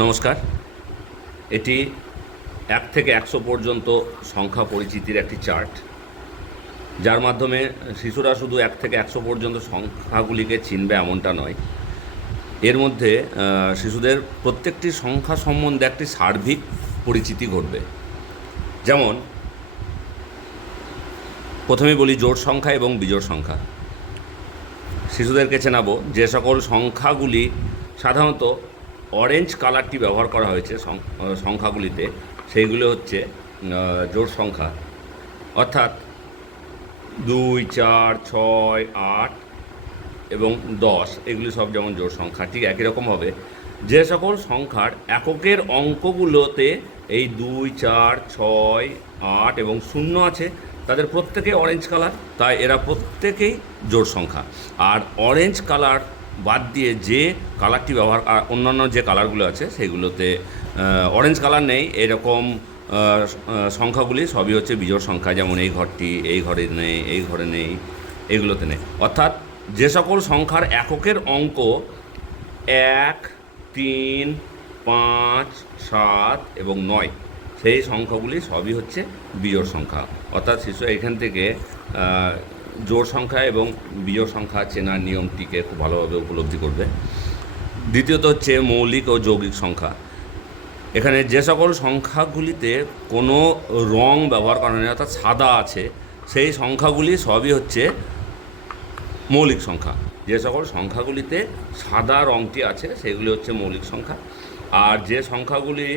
নমস্কার। এটি 1 থেকে 100 পর্যন্ত সংখ্যা পরিচিতির একটি চার্ট, যার মাধ্যমে শিশুরা শুধু 1 থেকে 100 পর্যন্ত সংখ্যাগুলিকে চিনবে এমনটা নয়। এর মধ্যে শিশুদের প্রত্যেকটি সংখ্যা সম্বন্ধে একটি সার্বিক পরিচিতি ঘটবে। যেমন প্রথমে বলি জোড় সংখ্যা এবং বিজোড় সংখ্যা। শিশুদেরকে চেনাবো যে সকল সংখ্যাগুলি সাধারণত অরেঞ্জ কালারটি ব্যবহার করা হয়েছে সংখ্যাগুলিতে, সেইগুলো হচ্ছে জোড় সংখ্যা, অর্থাৎ 2, 4, 6, 8 এবং 10, এগুলি সব যেমন জোড় সংখ্যা। ঠিক একই রকমভাবে যে সকল সংখ্যার এককের অঙ্কগুলোতে এই 2, 4, 6, 8 এবং 0 আছে, তাদের প্রত্যেকেই অরেঞ্জ কালার, তাই এরা প্রত্যেকেই জোড় সংখ্যা। আর অরেঞ্জ কালার বাদ দিয়ে যে কালারটি ব্যবহার, অন্যান্য যে কালারগুলো আছে সেগুলোতে অরেঞ্জ কালার নেই, এরকম সংখ্যাগুলি সবই হচ্ছে বিজোড় সংখ্যা। যেমন এই ঘরটি, এই ঘরে নেই, এই ঘরে নেই, এগুলোতে নেই। অর্থাৎ যে সকল সংখ্যার এককের অঙ্ক 1, 3, 5, 7 এবং 9, সেই সংখ্যাগুলি সবই হচ্ছে বিজোড় সংখ্যা। অর্থাৎ শিশু এখান থেকে জোড় সংখ্যা এবং বিজোড় সংখ্যা চেনার নিয়মটিকে খুব ভালোভাবে উপলব্ধি করবে। দ্বিতীয়ত হচ্ছে মৌলিক ও যৌগিক সংখ্যা। এখানে যে সকল সংখ্যাগুলিতে কোনো রং ব্যবহার করা নেই, অর্থাৎ সাদা আছে, সেই সংখ্যাগুলি সবই হচ্ছে মৌলিক সংখ্যা। যে সকল সংখ্যাগুলিতে সাদা রঙটি আছে সেগুলি হচ্ছে মৌলিক সংখ্যা। আর যে সংখ্যাগুলি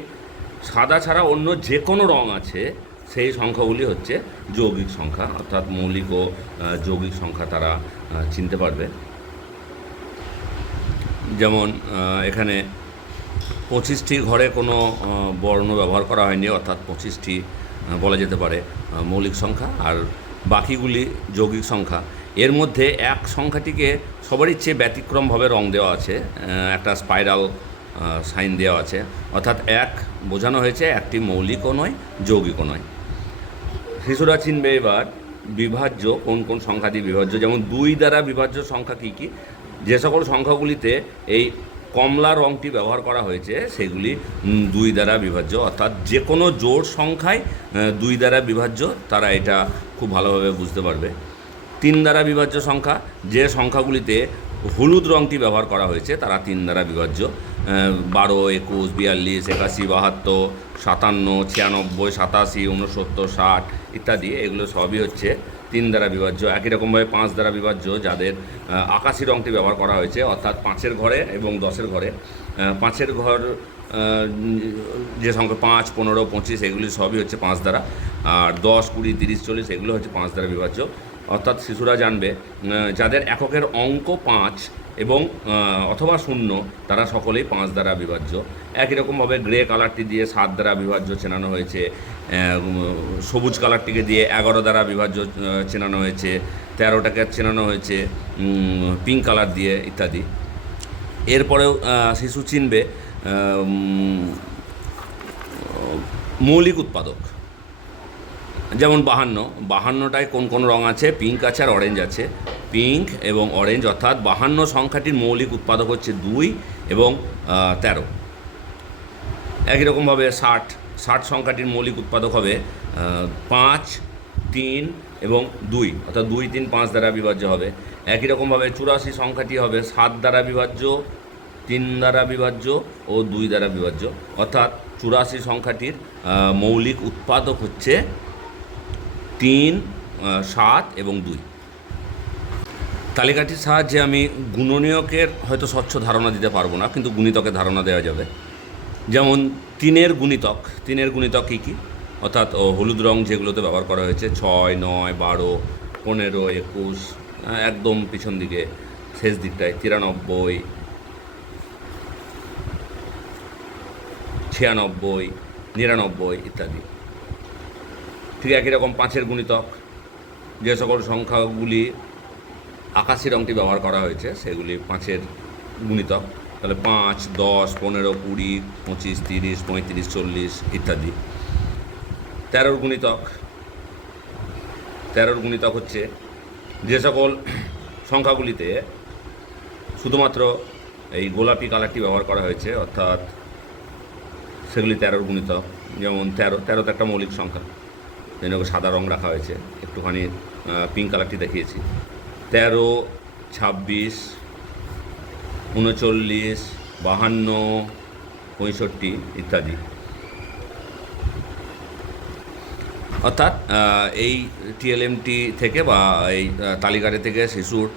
সাদা ছাড়া অন্য যে কোনো রং আছে সেই সংখ্যাগুলি হচ্ছে যৌগিক সংখ্যা। অর্থাৎ মৌলিক ও যৌগিক সংখ্যা তারা চিনতে পারবে। যেমন এখানে 25টি ঘরে কোনো বর্ণ ব্যবহার করা হয়নি, অর্থাৎ 25টি বলা যেতে পারে মৌলিক সংখ্যা, আর বাকিগুলি যৌগিক সংখ্যা। এর মধ্যে এক সংখ্যাটিকে সবারই চেয়ে ব্যতিক্রমভাবে রং দেওয়া আছে, একটা স্পাইরাল সাইন দেওয়া আছে, অর্থাৎ এক বোঝানো হয়েছে একটি মৌলিকও নয়, যৌগিকও নয়। শিশুরা চিনবে এবার বিভাজ্য কোন কোন সংখ্যা দিয়ে বিভাজ্য। যেমন 2 দ্বারা বিভাজ্য সংখ্যা কী কী। যে সকল সংখ্যাগুলিতে এই কমলা রঙটি ব্যবহার করা হয়েছে সেগুলি 2 দ্বারা বিভাজ্য, অর্থাৎ যে কোনো জোড় সংখ্যায় 2 দ্বারা বিভাজ্য, তারা এটা খুব ভালোভাবে বুঝতে পারবে। 3 দ্বারা বিভাজ্য সংখ্যা, যে সংখ্যাগুলিতে হলুদ রঙটি ব্যবহার করা হয়েছে তারা 3 দ্বারা বিভাজ্য। 12, 21, 42, 81, 72, 57, 96, 87, 69, 60 ইত্যাদি, এগুলো সবই হচ্ছে 3 দ্বারা বিভাজ্য। একই রকমভাবে 5 দ্বারা বিভাজ্য, যাদের আকাশি রঙটি ব্যবহার করা হয়েছে, অর্থাৎ 5-এর ঘরে এবং 10-এর ঘরে। 5-এর ঘর যে সংখ্যা 5, 15, 25 এগুলি সবই হচ্ছে 5 দ্বারা, আর 10, 20, 30, 40 এগুলো হচ্ছে 5 দ্বারা বিভাজ্য। অর্থাৎ শিশুরা জানবে যাদের এককের অঙ্ক 5 এবং অথবা 0, তারা সকলেই 5 দ্বারা বিভাজ্য। একই রকমভাবে গ্রে কালারটি দিয়ে 7 দ্বারা বিভাজ্য চেনানো হয়েছে, সবুজ কালারটিকে দিয়ে 11 দ্বারা বিভাজ্য চেনানো হয়েছে, 13টাকে চেনানো হয়েছে পিঙ্ক কালার দিয়ে ইত্যাদি। এরপরেও শিশু চিনবে মৌলিক উৎপাদক। যেমন 52টায় কোন কোন রং আছে, পিঙ্ক আছে আর অরেঞ্জ আছে। পিঙ্ক এবং অরেঞ্জ, অর্থাৎ 52 সংখ্যাটির মৌলিক উৎপাদক হচ্ছে 2 এবং 13। একই রকমভাবে 60 সংখ্যাটির মৌলিক উৎপাদক হবে 5, 3 এবং 2, অর্থাৎ 2, 3, 5 দ্বারা বিভাজ্য হবে। একই রকমভাবে 84 সংখ্যাটি হবে 7 দ্বারা বিভাজ্য, 3 দ্বারা বিভাজ্য ও 2 দ্বারা বিভাজ্য, অর্থাৎ 84 সংখ্যাটির মৌলিক উৎপাদক হচ্ছে 3, 7 এবং 2। তালিকাটির সাহায্যে আমি গুণনীয়কের হয়তো স্বচ্ছ ধারণা দিতে পারবো না, কিন্তু গুণিতকের ধারণা দেওয়া যাবে। যেমন 3-এর গুণিতক কী কী, অর্থাৎ হলুদ রং যেগুলোতে ব্যবহার করা হয়েছে 6, 9, 12, 15, 21, একদম পিছন দিকে শেষ দিকটায় 93, 96, 99 ইত্যাদি। ঠিক একই রকম 5-এর গুণিতক, যে সকল সংখ্যাগুলি আকাশি রঙটি ব্যবহার করা হয়েছে সেগুলি 5-এর গুণিতক। তাহলে 5, 10, 15, 20, 25, 30, 35, 40 ইত্যাদি। 13-র গুণিতক হচ্ছে যে সকল সংখ্যাগুলিতে শুধুমাত্র এই গোলাপি কালারটি ব্যবহার করা হয়েছে, অর্থাৎ সেগুলি 13-র গুণিতক, যেমন 13 তো একটা মৌলিক সংখ্যা, যেন সাদা রং রাখা হয়েছে, একটুখানি পিঙ্ক কালারটি দেখিয়েছি। 13, 26, 39, 52, 65 ইত্যাদি। অর্থাৎ এই টিএলএমটি থেকে বা এই তালিকাটি থেকে শিশুর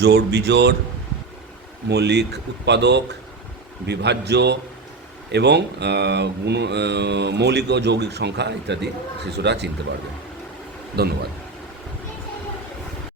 জোড় বিজোড়, মৌলিক উৎপাদক, বিভাজ্য এবং মৌলিক ও যৌগিক সংখ্যা ইত্যাদি শিশুরা চিনতে পারবে। ধন্যবাদ।